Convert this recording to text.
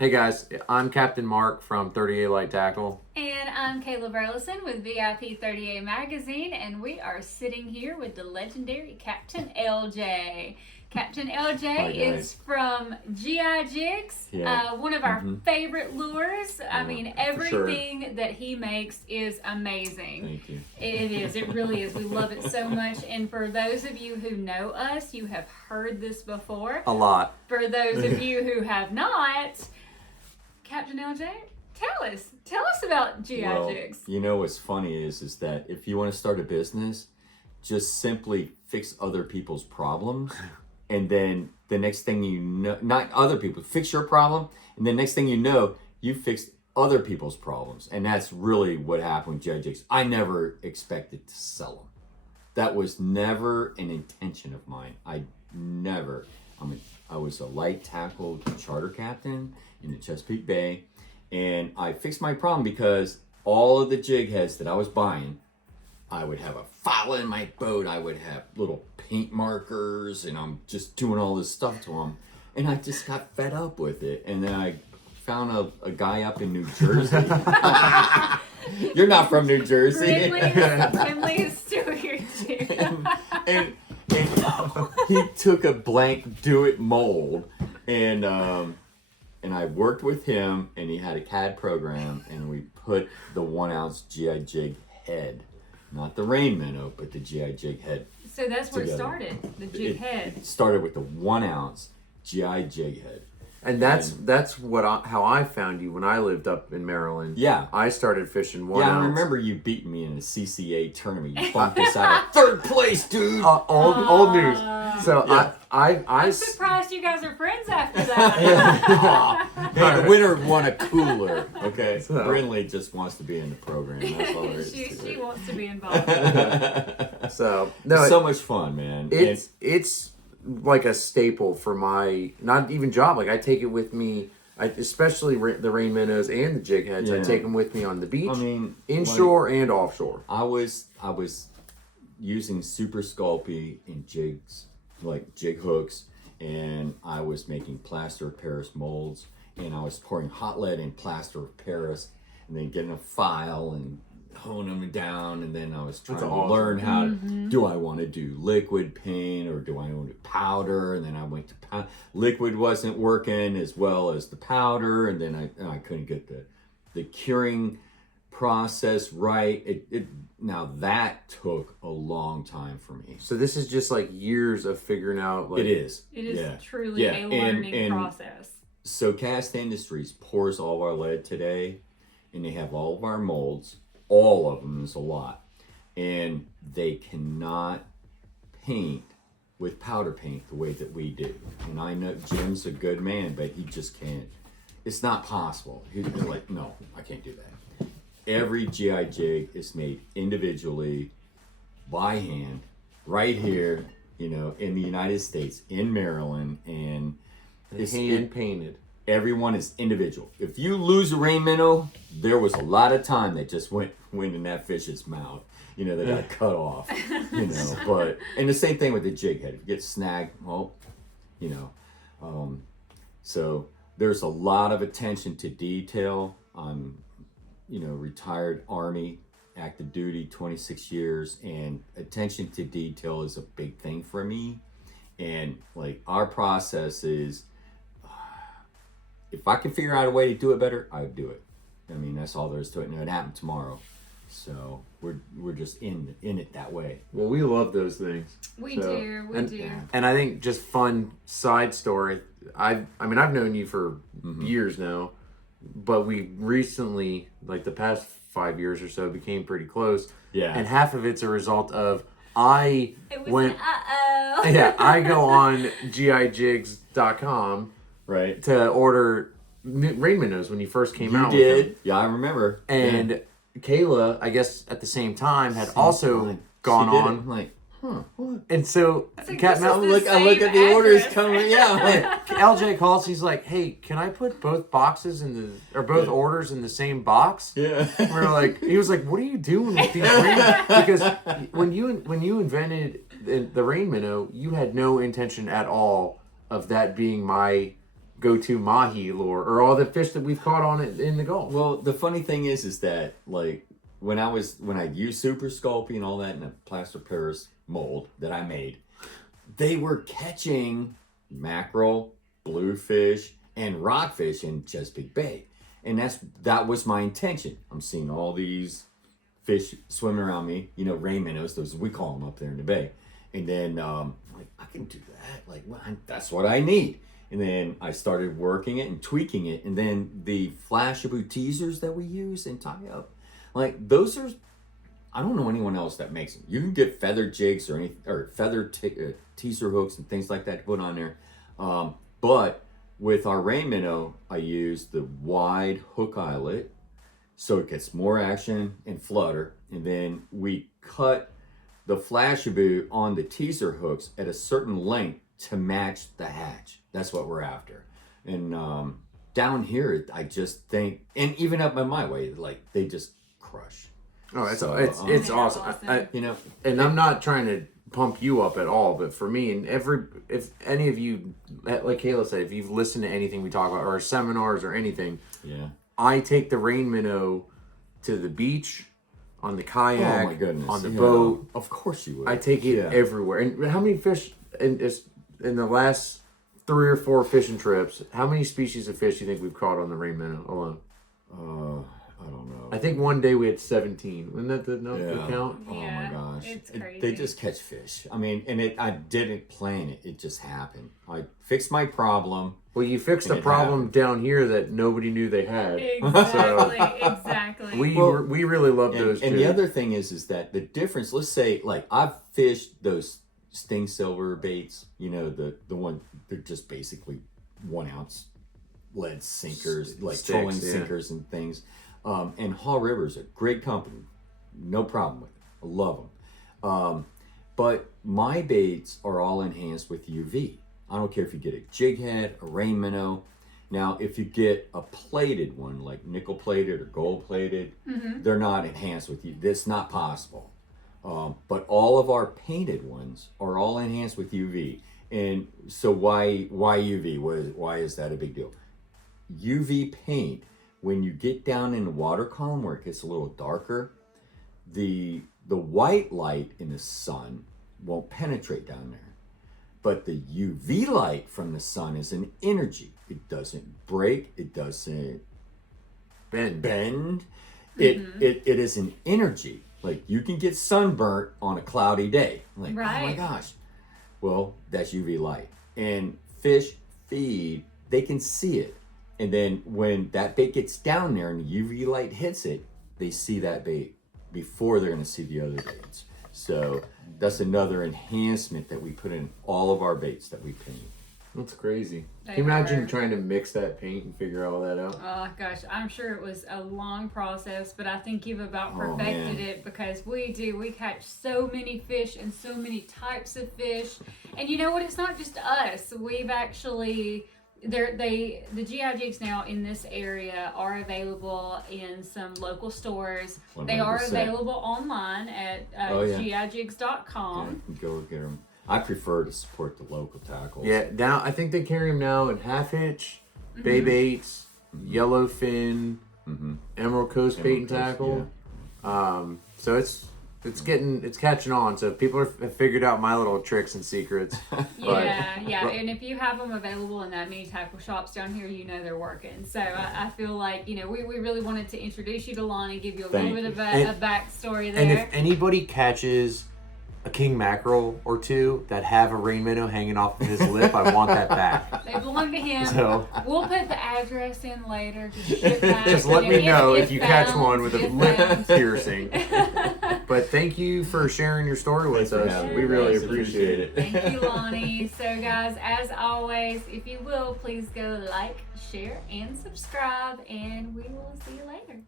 Hey guys, I'm Captain Mark from 30A Light Tackle. And I'm Kayla Burleson with VIP 30A Magazine, and we are sitting here with the legendary Captain LJ. Captain LJ is from G-EYE Jigs, one of our favorite lures. I mean, everything that he makes is amazing. Thank you. It is. It really is. We love it so much. And for those of you who know us, you have heard this before. A lot. For those of you who have not, Captain LJ, tell us about G-EYE Jigs. You know what's funny is that if you want to start a business, just simply fix other people's problems. And then the next thing you know, not other people, fix your problem. And the next thing you know, you fixed other people's problems. And that's really what happened with G-EYE Jigs. I never expected to sell them. That was never an intention of mine. I was a light tackle charter captain in the Chesapeake Bay. And I fixed my problem because all of the jig heads that I was buying, I would have a foul in my boat. I would have little paint markers, and I'm just doing all this stuff to them. And I just got fed up with it. And then I found a guy up in New Jersey. You're not from New Jersey. Brinley is still here too. and he took a blank do-it mold, and I worked with him, and he had a CAD program, and we put the 1 ounce G-EYE Jig head, not the rain minnow, but the G-EYE Jig head. So that's where together. it started, the jig head. It started with the 1 ounce G-EYE Jig head. And that's how I found you when I lived up in Maryland. Yeah. I started fishing 1 Yeah, ounce. I remember you beating me in a CCA tournament. You bumped us out of third place, dude. Old news. So Yeah. I'm surprised you guys are friends after that. Hey, the winner won a cooler. Okay, So- Brinley just wants to be in the program. That's all there is she to it. wants to be involved. so It's so much fun, man. it's like a staple for my not even job. Like I take it with me. Especially the rain minnows and the jig heads. I Yeah. take them with me on the beach, I mean, inshore and offshore. I was using Super Sculpey in jigs, like jig hooks, and I was making plaster of Paris molds, and I was pouring hot lead in plaster of Paris, and then getting a file and honing them down, and then I was trying to learn how to, do I want to do liquid paint or do I want to do powder, and then I went to liquid wasn't working as well as the powder, and then I couldn't get the curing process right. Now that took a long time for me. So this is just like years of figuring out. Like, It is Truly a learning process. So Cast Industries pours all of our lead today, and they have all of our molds. All of them is a lot, and they cannot paint with powder paint the way that we do. And I know Jim's a good man, but he just can't. It's not possible. He's like, no, I can't do that. Every G-EYE jig is made individually by hand right here, in the United States, in Maryland, and it's hand painted. Everyone is individual. If you lose a rain minnow, there was a lot of time that just went in that fish's mouth. They got cut off. But and the same thing with the jig head. If you get snagged, well, so there's a lot of attention to detail. I'm, retired Army, active duty, 26 years, and attention to detail is a big thing for me. And like our process is, if I can figure out a way to do it better, I would do it. I mean, that's all there is to it. And it happened tomorrow. So we're just in it that way. Well, we love those things. We do. And I think just fun side story. I've known you for years now, but we recently, like the past 5 years or so, became pretty close. Yeah. And half of it's a result of I go on GIjigs.com right to order rain minnows when you first came out. You did. With them. Yeah, I remember. And Kayla, I guess at the same time, had also gone on. Like, what? And so, like, Cat this is Mountain, the I look at the orders address. coming. Yeah. LJ calls. He's like, "Hey, can I put both boxes both orders in the same box?" Yeah. We're like, he was like, "What are you doing with these rain?" Because when you invented the rain minnow, you had no intention at all of that being my go-to mahi lure or all the fish that we've caught on it in the Gulf. Well, the funny thing is that like when I used Super Sculpey and all that in a plaster Paris mold that I made, they were catching mackerel, bluefish, and rockfish in Chesapeake Bay, and that was my intention. I'm seeing all these fish swimming around me, rain minnows, those we call them up there in the bay, and then like I can do that. Like that's what I need. And then I started working it and tweaking it. And then the Flashaboo teasers that we use and tie up, like those are, I don't know anyone else that makes them. You can get feather jigs or feather teaser hooks and things like that to put on there. But with our rain minnow, I use the wide hook eyelet so it gets more action and flutter. And then we cut the Flashaboo on the teaser hooks at a certain length to match the hatch. That's what we're after. And down here, I just think, and even up in my way, like they just crush. Oh, it's awesome. I, awesome. And I'm not trying to pump you up at all, but for me, and if any of you, like Kayla said, if you've listened to anything we talk about, or our seminars or anything, yeah, I take the rain minnow to the beach, on the kayak, oh my goodness, on the boat. Of course you would. I take it everywhere. And how many fish in the last 3 or 4 fishing trips? How many species of fish do you think we've caught on the rain minnow alone? I don't know. I think one day we had 17. Wasn't that the count? Oh my gosh. It's crazy. They just catch fish. I mean, and I didn't plan it. It just happened. I fixed my problem. Well, you fixed a problem down here that nobody knew they had. Exactly. We really love those. And the other thing is that the difference, let's say, like I've fished those sting silver baits, the one, they're just basically 1 ounce lead sinkers, like trolling sinkers and things. And Haw River's a great company, no problem with it. I love them. But my baits are all enhanced with UV. I don't care if you get a jig head, a rain minnow. Now, if you get a plated one, like nickel plated or gold plated, they're not enhanced with UV. That's not possible. But all of our painted ones are all enhanced with UV. And so why UV? Why is that a big deal? UV paint, when you get down in the water column where it gets a little darker, the white light in the sun won't penetrate down there. But the UV light from the sun is an energy. It doesn't break. It doesn't bend. It is an energy. Like you can get sunburnt on a cloudy day. Like, oh my gosh. Well, that's UV light. And fish feed, they can see it. And then when that bait gets down there and the UV light hits it, they see that bait before they're going to see the other baits. So that's another enhancement that we put in all of our baits that we paint. That's crazy. Can you imagine trying to mix that paint and figure all that out? Oh gosh, I'm sure it was a long process, but I think you've about perfected it, because we catch so many fish and so many types of fish. And you know what? It's not just us. We've actually... the G-EYE jigs now in this area are available in some local stores. 100%. They are available online at GIjigs.com. Yeah, go get them. I prefer to support the local tackles. Yeah, now I think they carry them now in half hitch, bay baits, yellowfin, Emerald Coast bait and tackle. Yeah. So it's catching on. So people have figured out my little tricks and secrets. Yeah. And if you have them available in that many tackle shops down here, they're working. So I feel like, we really wanted to introduce you to Lonnie, give you a little bit of a backstory there. And if anybody catches a king mackerel or two that have a rain minnow hanging off of his lip, I want that back. They belong to him. So we'll put the address in later. Just let me know if you catch one with a lip piercing. But thank you for sharing your story with us. We really appreciate it. Thank you, Lonnie. So guys, as always, if you will, please go like, share, and subscribe, and we will see you later.